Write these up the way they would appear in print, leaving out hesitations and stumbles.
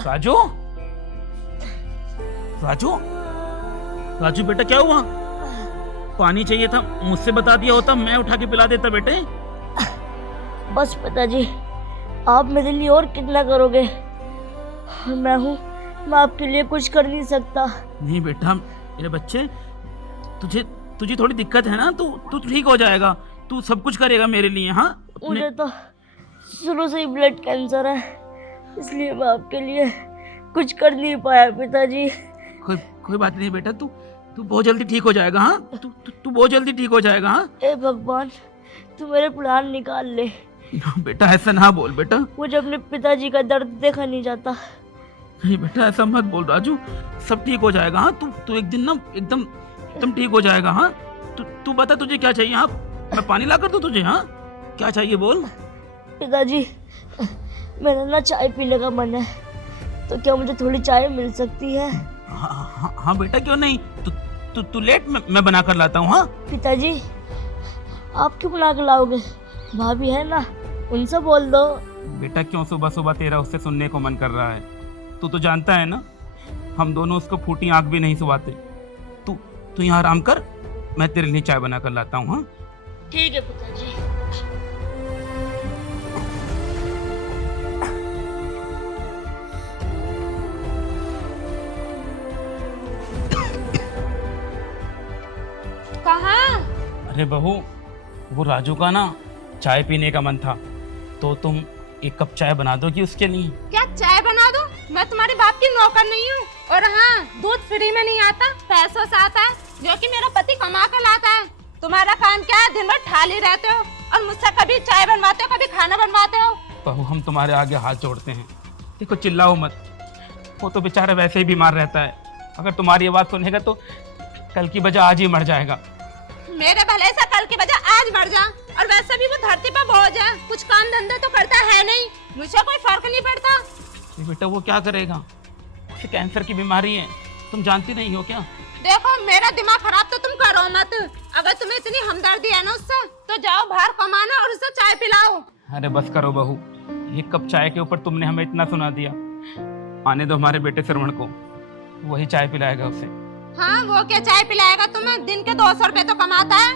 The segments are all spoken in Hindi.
राजू, राजू, राजू बेटा क्या हुआ? पानी चाहिए था, मुझसे बता दिया होता, मैं उठा के पिला देता बेटे। बस पिताजी, आप मेरे लिए और कितना करोगे? मैं हूँ, मैं आपके लिए कुछ कर नहीं सकता। नहीं बेटा मेरे बच्चे, तुझे तुझे थोड़ी दिक्कत है ना, तू ठीक हो जाएगा, तू सब कुछ करेगा मेरे लिए। हाँ मुझे तो शुरू से ही ब्लड कैंसर है, इसलिए मैं आपके लिए कुछ कर नहीं पाया पिताजी। कोई बात नहीं बेटा, तू बहुत जल्दी ठीक हो जाएगा। हाँ तू बहुत जल्दी ठीक हो जाएगा। हाँ ए भगवान, तू मेरे प्राण निकाल ले। बेटा ऐसा ना बोल बेटा, मुझे अपने पिताजी का दर्द देखा नहीं जाता। नहीं बेटा ऐसा मत बोल राजू, सब ठीक हो जाएगा। हाँ तू एक दिन ना एकदम ठीक हो जाएगा। हाँ तू बता तुझे क्या चाहिए? हाँ मैं पानी ला कर दूं तुझे? हाँ क्या चाहिए बोल। पिताजी, मेरा ना चाय पीने का मन है, तो क्या मुझे थोड़ी चाय मिल सकती है? हाँ बेटा क्यों नहीं, तू लेट, मैं बना कर लाता हूँ। हाँ पिताजी, आप क्यों बना कर लाओगे? भाभी है ना, उनसे बोल दो। बेटा क्यों सुबह सुबह तेरा उससे सुनने को मन कर रहा है? तू तो जानता है ना, हम दोनों उसको फूटी आंख भी नहीं सुवाते। तू यहाँ आराम कर, मैं तेरे लिए चाय बना कर लाता हूँ। हाँ ठीक है पिताजी। कहाँ? अरे बहू, वो राजू का ना चाय पीने का मन था, तो तुम एक कप चाय बना दोगी उसके लिए? क्या चाय बना दो? मैं तुम्हारे बाप की नौकर नहीं हूँ। और हाँ, दूध फ्री में नहीं आता, पैसों से आता है, जो कि मेरा पति कमा कर लाता है। तुम्हारा काम क्या है? दिन भर ठाली रहते हो और मुझसे कभी चाय बनवाते हो, कभी खाना बनवाते हो। बहू हम तुम्हारे आगे हाथ जोड़ते हैं, देखो चिल्लाओ मत, वो तो बेचारा वैसे ही बीमार रहता है, अगर तुम्हारी आवाज़ सुनेगा तो कल की बजाय आज ही मर जाएगा। मेरे भले से कल की बजाय आज मर जा, और वैसे भी वो धरती पर बोझ है, कुछ काम धंधा तो करता है नहीं, मुझे कोई फर्क नहीं पड़ता। बेटा वो क्या करेगा, उसे कैंसर की बीमारी है, तुम जानती नहीं हो क्या? देखो मेरा दिमाग खराब तो तुम करो मत, अगर तुम्हें इतनी हमदर्दी है ना उससे, तो जाओ बाहर कमाना और उसे चाय पिलाओ। अरे बस करो बहू, एक कप चाय के ऊपर तुमने हमें इतना सुना दिया, आने दो हमारे बेटे श्रवण को, वही चाय पिलाएगा उसे। हाँ वो क्या चाय पिलाएगा तुम्हें? दिन के 200 रुपए तो कमाता है।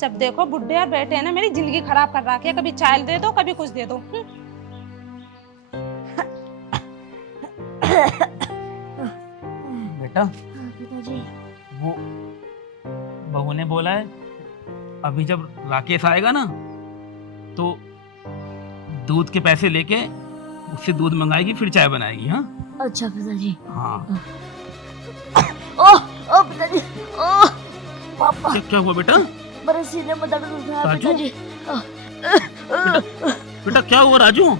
जब देखो बुढ़े और बेटे ना मेरी जिंदगी खराब कर रखी है, कभी चाय दे दो कभी कुछ दे दो। बेटा पिताजी, वो बहू ने बोला है अभी जब राकेश आएगा ना तो दूध के पैसे लेके उससे दूध मंगाएगी, फिर चाय बनाएगी। हाँ अच्छा पिताजी। हाँ ओ पिताजी, ओ पापा, क्या हुआ बेटा? मेरे सीने में दर्द हो रहा है राजू? पिताजी। बेटा क्या हुआ राजू?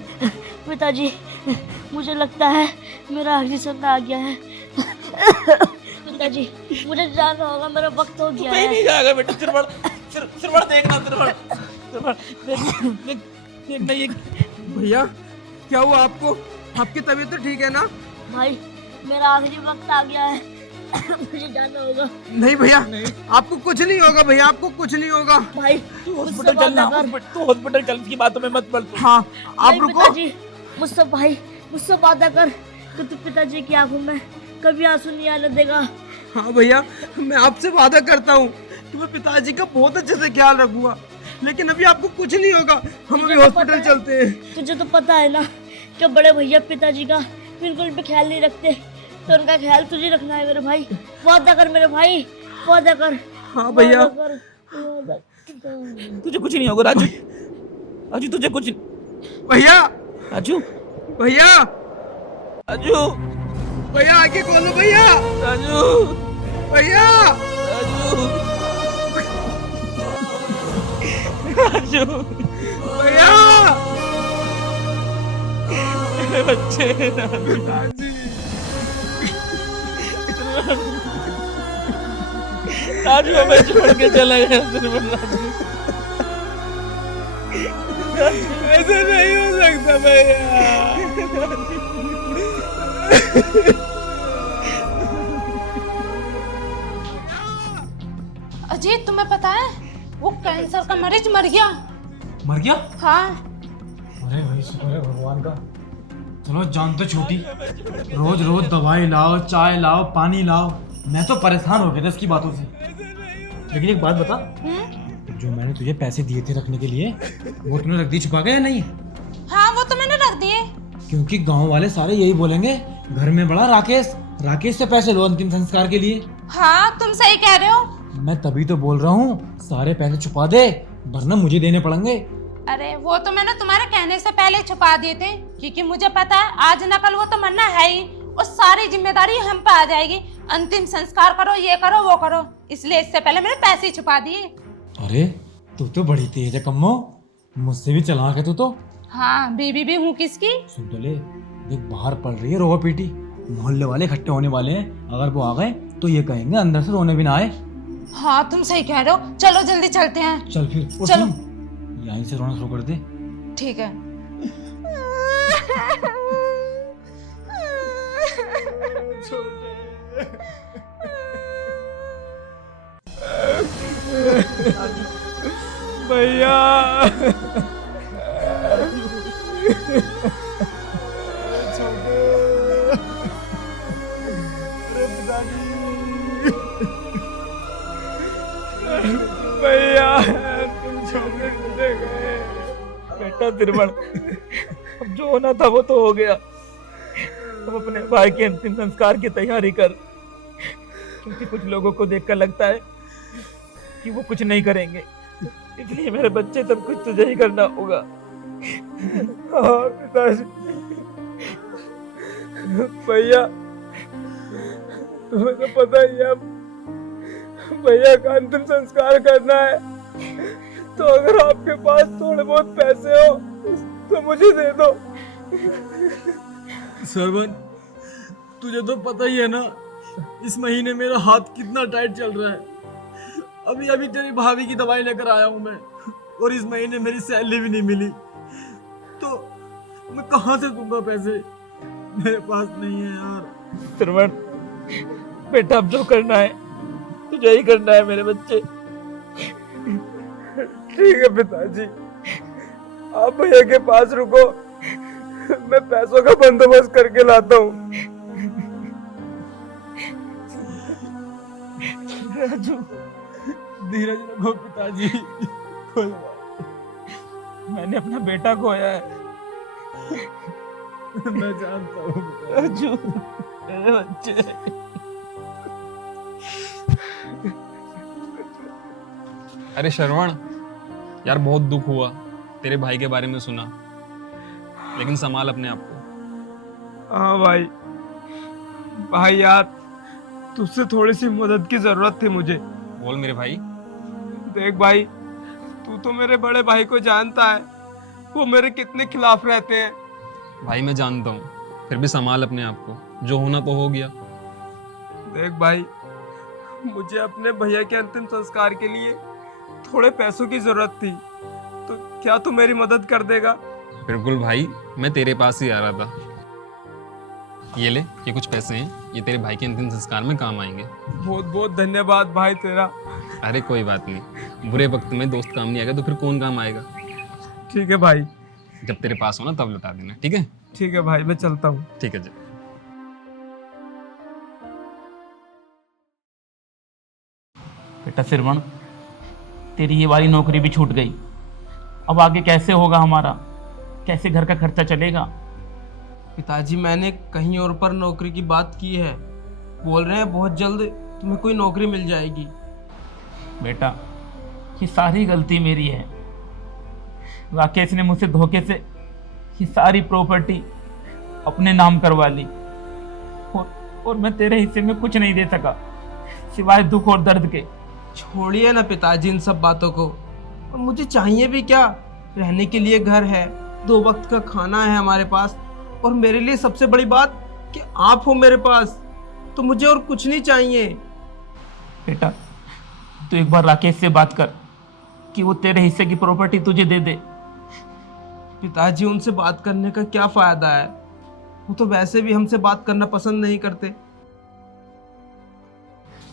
पिताजी, मुझे लगता है मेरा आखिरी समय आ गया है। पिताजी मुझे जाना होगा, मेरा वक्त हो गया है। नहीं जाएगा बेटा, सिरवड़ देखना, सिरवड़ देखना ये। भैया क्या हुआ आपको? आपकी तबीयत तो ठीक है ना? भाई मेरा आखिरी वक्त आ गया है, मुझे जाना होगा। नहीं भैया, आपको कुछ नहीं होगा भैया, आपको कुछ नहीं होगा। भाई तू मुझसे हॉस्पिटल चलना, वादा कर। तू हॉस्पिटल चल, की बातों में मत पड़ तू। हाँ आप भाई, रुको। पिताजी मुझसे वादा कर कि तू पिताजी की आंखों में कभी आंसू नहीं आने देगा। हाँ भैया, मैं आपसे वादा करता हूँ कि मैं पिताजी का बहुत अच्छे से ख्याल रखूंगा, लेकिन अभी आपको कुछ नहीं होगा, हम अभी हॉस्पिटल चलते हैं। तुझे तो पता है ना कि बड़े भैया पिताजी का बिल्कुल भी ख्याल नहीं रखते, तो उनका ख्याल तुझे रखना है मेरे भाई। वादा कर मेरे भाई, वादा कर। हाँ भैया। वादा कर। तुझे कुछ नहीं होगा राजू, राजू तुझे कुछ। भैया राजू, भैया राजू, भैया आगे खोलो भैया, राजू, भैया राजू, राजू, भैया। मेरे बच्चे राजू हमें छोड़ के चला गया। ऐसा नहीं हो सकता भैया। अजीत तुम्हें पता है वो कैंसर का मरीज मर गया। मर गया? हाँ। अरे भाई शुक्र है भगवान का। चलो जान तो छूटी। रोज रोज दवाई लाओ, चाय लाओ, पानी लाओ, मैं तो परेशान हो गया था इसकी बातों से। लेकिन एक बात बता, जो मैंने तुझे पैसे दिए थे रखने के लिए, वो तूने रख दी छुपा के या नहीं? हाँ वो तो मैंने रख दिए। क्योंकि गांव वाले सारे यही बोलेंगे, घर में बड़ा राकेश, राकेश से पैसे लो अंतिम संस्कार के लिए। हाँ तुम सही कह रहे हो। मैं तभी तो बोल रहा हूँ सारे पैसे छुपा दे, वरना मुझे देने पड़ेंगे। अरे वो तो मैंने तुम्हारे कहने से पहले छुपा दिए थे, क्योंकि मुझे पता है आज न कल वो तो मरना है ही, और सारी जिम्मेदारी हम पे आ जाएगी। अंतिम संस्कार करो, ये करो वो करो, इसलिए इससे पहले मैंने पैसे छुपा दिए। अरे तू तो बड़ी तेज है कम्मो, मुझसे भी चालाक है तू तो। हाँ बीबी भी हूँ किसकी। सुन तो ले, देख बाहर पड़ रही है रोवा पीटी, मोहल्ले वाले इकट्ठे होने वाले हैं, अगर वो आ गए तो ये कहेंगे अंदर से रोने भी ना आए। हाँ तुम सही कह रहे हो, चलो जल्दी चलते हैं। चल फिर उठ, चलो। यहीं से रोना शुरू कर दे। ठीक है। भैया भैया तुम छोटे चले गए। बेटा तिरमण, अब जो होना था वो तो हो गया। अब अपने भाई के अंतिम संस्कार की तैयारी कर, क्योंकि कुछ लोगों को देखकर लगता है कि वो कुछ नहीं करेंगे, इसलिए मेरे बच्चे सब कुछ तुझे ही करना होगा। हाँ पिताजी। भैया तुम्हें तो पता ही है, भैया का अंतिम संस्कार करना है, तो अगर आपके पास थोड़े बहुत पैसे हो तो मुझे दे दो। सरवन, तुझे तो पता ही है ना, इस महीने मेरा हाथ कितना टाइट चल रहा है। अभी अभी तेरी भाभी की दवाई लेकर आया हूँ मैं, और इस महीने मेरी सैलरी भी नहीं मिली, तो मैं कहाँ से दूंगा पैसे? मेरे पास नहीं है यार। सरवन बेटा, अब जो करना है तुझे ही करना है मेरे बच्चे। ठीक है पिताजी, आप भैया के पास रुको, मैं पैसों का बंदोबस्त करके लाता हूँ। राजू, धीरज रखो पिताजी, कोई बात नहीं। मैंने अपना बेटा खोया है। मैं जानता हूँ राजू, मेरे बच्चे। अरे श्रवण यार, बहुत दुख हुआ तेरे भाई के बारे में सुना, लेकिन संभाल अपने आप को। हाँ भाई यार, तुझसे थोड़ी सी मदद की जरूरत थी मुझे। बोल मेरे भाई। देख भाई, तू तो मेरे बड़े भाई को जानता है, वो मेरे कितने खिलाफ रहते हैं। भाई मैं जानता हूँ, फिर भी संभाल अपने आप को, जो होना तो हो गया। देख भाई, मुझे अपने भैया के अंतिम संस्कार के लिए थोड़े पैसों की जरूरत थी, तो क्या तू मेरी मदद कर देगा? बिल्कुल भाई, मैं तेरे पास ही आ रहा था। ये ले, ये कुछ पैसे हैं, ये तेरे भाई के अंतिम संस्कार में काम आएंगे। बहुत बहुत धन्यवाद भाई तेरा। अरे कोई बात नहीं, बुरे वक्त में दोस्त काम नहीं आएगा तो फिर कौन काम आएगा। ठीक है भाई, जब तेरे पास हो ना तब लौटा देना, ठीक है? ठीक है भाई, मैं चलता हूँ। ठीक है जी। बेटा श्रवण, तेरी ये वाली नौकरी भी छूट गई, अब आगे कैसे होगा हमारा? कैसे घर का खर्चा चलेगा? पिताजी, मैंने कहीं और पर नौकरी की बात की है, बोल रहे हैं बहुत जल्द तुम्हें कोई नौकरी मिल जाएगी। बेटा, ये सारी गलती मेरी है। राकेश ने मुझसे धोखे से ये सारी प्रॉपर्टी अपने नाम करवा ली, और मैं तेरे हिस्से में कुछ नहीं दे सका सिवाय दुख और दर्द के। छोड़िए ना पिताजी इन सब बातों को, और मुझे चाहिए भी क्या? रहने के लिए घर है, 2 वक्त का खाना है हमारे पास, और मेरे लिए सबसे बड़ी बात कि आप हो मेरे पास, तो मुझे और कुछ नहीं चाहिए। बेटा, तू एक बार राकेश से बात कर कि वो तेरे हिस्से की प्रॉपर्टी तुझे दे दे। पिताजी, उनसे बात करने का क्या फायदा है? वो तो वैसे भी हमसे बात करना पसंद नहीं करते।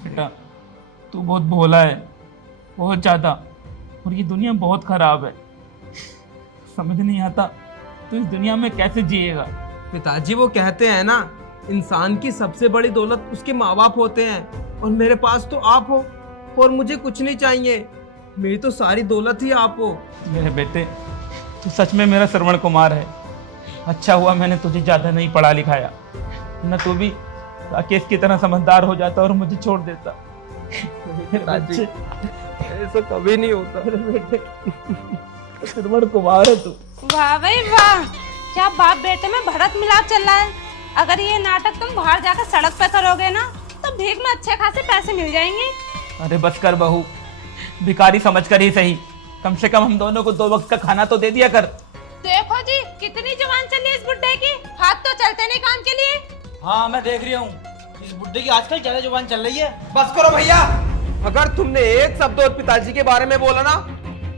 बेटा, तू बहुत भोला है, बहुत ज़्यादा, और ये दुनिया बहुत खराब है। समझ नहीं आता तू इस दुनिया में कैसे जिएगा। पिताजी वो कहते हैं ना, इंसान की सबसे बड़ी दौलत उसके माँ बाप होते हैं, और मेरे पास तो आप हो और मुझे कुछ नहीं चाहिए। मेरी तो सारी दौलत ही आप हो। मेरे बेटे, तू सच में मेरा श्रवण कुमार है। अच्छा हुआ मैंने तुझे ज्यादा नहीं पढ़ा लिखाया, न तू भी राकेश की तरह समझदार हो जाता और मुझे छोड़ देता। पिताजी, ऐसा कभी नहीं होता। बेटे, श्रवण कुमार है तू। वाह भाई वाह, क्या बाप बेटे में भड़क मिलाप चल रहा है। अगर ये नाटक तुम बाहर जाकर सड़क पे करोगे ना तो भीख में अच्छे खासे पैसे मिल जाएंगे। अरे बस कर बहू, भिखारी समझकर ही सही, कम से कम हम दोनों को 2 वक्त का खाना तो दे दिया कर। देखो जी कितनी जुबान चली है इस बुड्ढे की, हाथ तो चलते नहीं काम के लिए। हाँ मैं देख रही हूँ, इस बुड्ढे की आजकल ज्यादा जुबान चल रही है। बस करो भैया, अगर तुमने एक शब्द और पिताजी के बारे में बोला ना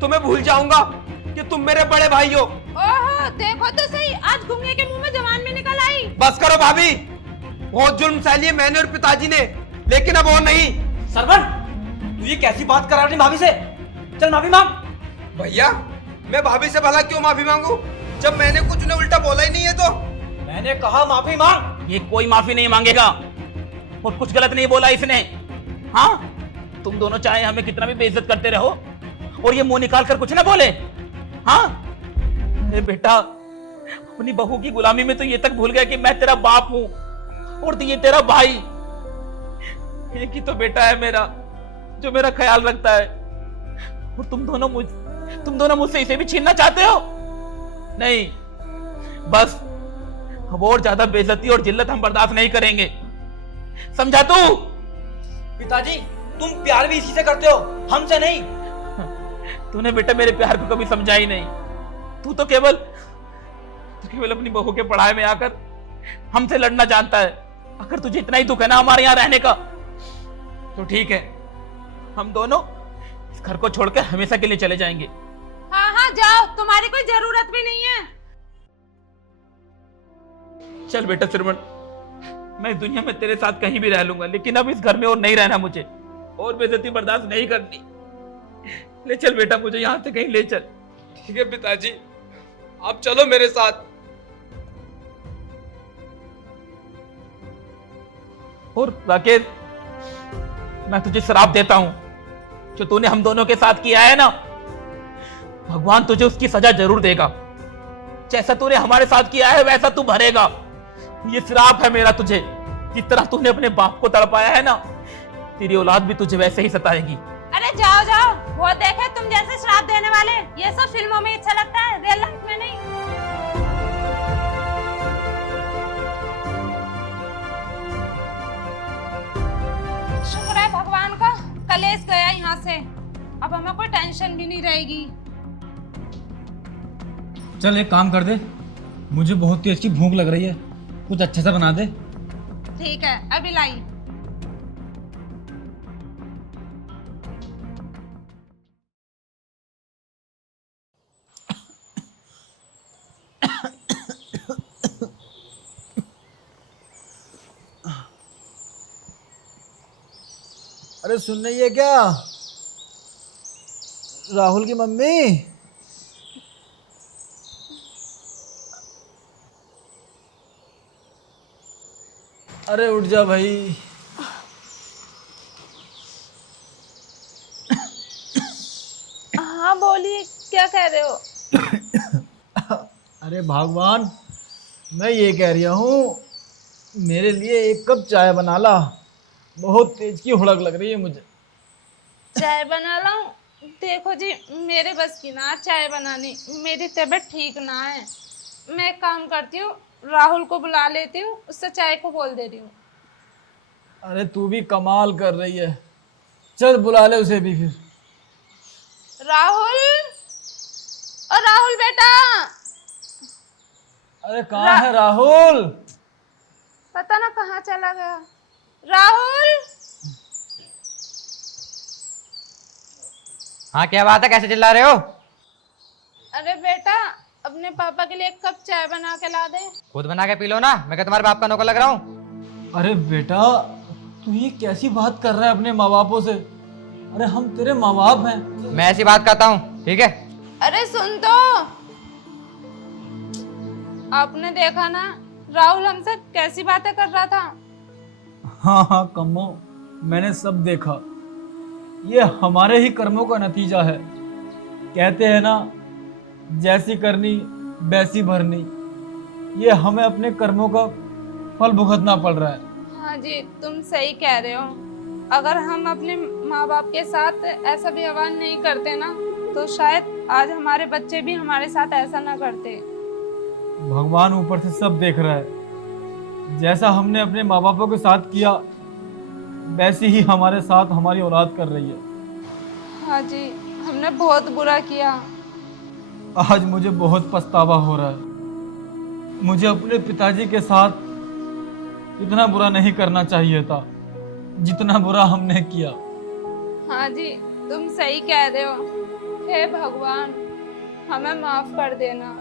तो मैं भूल जाऊंगा कि तुम मेरे बड़े भाई हो। ओहो देखो तो सही, आज गुंगे के मुंह में जवान में निकल आई। बस करो भाभी, बहुत जुल्म सह लिए मैंने और पिताजी ने, लेकिन अब और नहीं। सरवन, तू ये कैसी बात कर रहा है अपनी भाभी से? चल माफी मांग। भैया, मैं भाभी से भला क्यों माफी मांगू जब मैंने कुछ उन्हें उल्टा बोला ही नहीं है। तो मैंने कहा माफी मांग। ये कोई माफी नहीं मांगेगा, और कुछ गलत नहीं बोला इसने। हाँ, तुम दोनों चाहे हमें कितना भी बेइज्जत करते रहो और ये मुंह निकाल कर कुछ ना बोले। हाँ अरे बेटा, अपनी बहू की गुलामी में तो ये तक भूल गया कि मैं तेरा बाप हूं और ये तेरा भाई। एक ही तो बेटा है मेरा जो मेरा ख्याल रखता है, और तुम दोनों मुझसे इसे भी छीनना चाहते हो। नहीं, बस अब और ज्यादा बेइज्जती और जिल्लत हम बर्दाश्त नहीं करेंगे, समझा तू? पिताजी, तुम प्यार भी इसी से करते हो, हमसे नहीं। तूने बेटा मेरे प्यार को कभी समझा ही नहीं। तू तो केवल अपनी बहू के पढ़ाई में आकर हमसे लड़ना जानता है। अगर तुझे इतना ही दुख है ना हमारे यहाँ रहने का, तो ठीक है, हम दोनों इस घर को छोड़कर हमेशा के लिए चले जाएंगे। हाँ हाँ जाओ, तुम्हारी कोई जरूरत भी नहीं है। चल बेटा श्रवण, मैं इस दुनिया में तेरे साथ कहीं भी रह लूंगा, लेकिन अब इस घर में और नहीं रहना मुझे, और बेइज्जती बर्दाश्त नहीं करनी। ले चल बेटा, मुझे यहाँ से कहीं ले चल। ठीक है पिताजी, आप चलो मेरे साथ। और राकेश, मैं तुझे श्राप देता हूं, जो तूने हम दोनों के साथ किया है ना, भगवान तुझे उसकी सजा जरूर देगा। जैसा तूने हमारे साथ किया है वैसा तू भरेगा। ये श्राप है मेरा तुझे। जिस तरह तूने अपने बाप को तड़पाया है ना, तेरी औलाद भी तुझे वैसे ही सताएगी। अरे जाओ जाओ, वो देखे तुम जैसे श्राप देने वाले। ये सब फिल्मों में अच्छा लगता है, रियल लाइफ में नहीं। शुक्र है भगवान का, कलेश गया यहाँ से, अब हमें कोई टेंशन भी नहीं रहेगी। चल एक काम कर दे, मुझे बहुत तेज की भूख लग रही है, कुछ अच्छा सा बना दे। ठीक है, अभी लाई। अरे सुन रही है क्या राहुल की मम्मी? अरे उठ जा भाई। हाँ बोलिए, क्या कह रहे हो? अरे भगवान, मैं ये कह रही हूँ मेरे लिए एक कप चाय बना ला, बहुत तेज की हुड़क लग रही है मुझे। चाय बना लाऊं? देखो जी, मेरे बस की ना चाय बनानी, मेरी तबीयत ठीक ना है। मैं एक काम करती हूँ, राहुल को बुला लेती हूँ, उससे चाय को बोल दे रही हूँ। अरे तू भी कमाल कर रही है, चल बुला ले उसे भी फिर। राहुल, और राहुल बेटा। अरे कहाँ है राहुल? पता ना कहाँ चला गया। राहुल। हाँ क्या बात है, कैसे चिल्ला रहे हो? अरे बेटा, अपने पापा के लिए एक कप चाय बना के ला दे। खुद बना के पी लो ना, मैं क्या तुम्हारे बाप का नौकर लग रहा हूँ? अरे बेटा, तू ये कैसी बात कर रहा है अपने माँ बापों से? अरे हम तेरे माँ बाप हैं। मैं ऐसी बात करता हूँ, ठीक है? अरे सुन तो, आपने देखा ना राहुल हमसे कैसी बातें कर रहा था। हाँ हाँ कम्मो, मैंने सब देखा। ये हमारे ही कर्मों का नतीजा है। कहते हैं ना, जैसी करनी वैसी भरनी। ये हमें अपने कर्मों का फल भुगतना पड़ रहा है। हाँ जी, तुम सही कह रहे हो। अगर हम अपने माँ बाप के साथ ऐसा व्यवहार नहीं करते ना, तो शायद आज हमारे बच्चे भी हमारे साथ ऐसा ना करते। भगवान ऊपर से सब देख रहा है। जैसा हमने अपने माँ बापों के साथ किया, वैसे ही हमारे साथ हमारी औलाद कर रही है। हाँ जी, हमने बहुत बुरा किया। आज मुझे बहुत पछतावा हो रहा है। मुझे अपने पिताजी के साथ इतना बुरा नहीं करना चाहिए था, जितना बुरा हमने किया। हाँ जी, तुम सही कह रहे हो। हे भगवान, हमें माफ कर देना।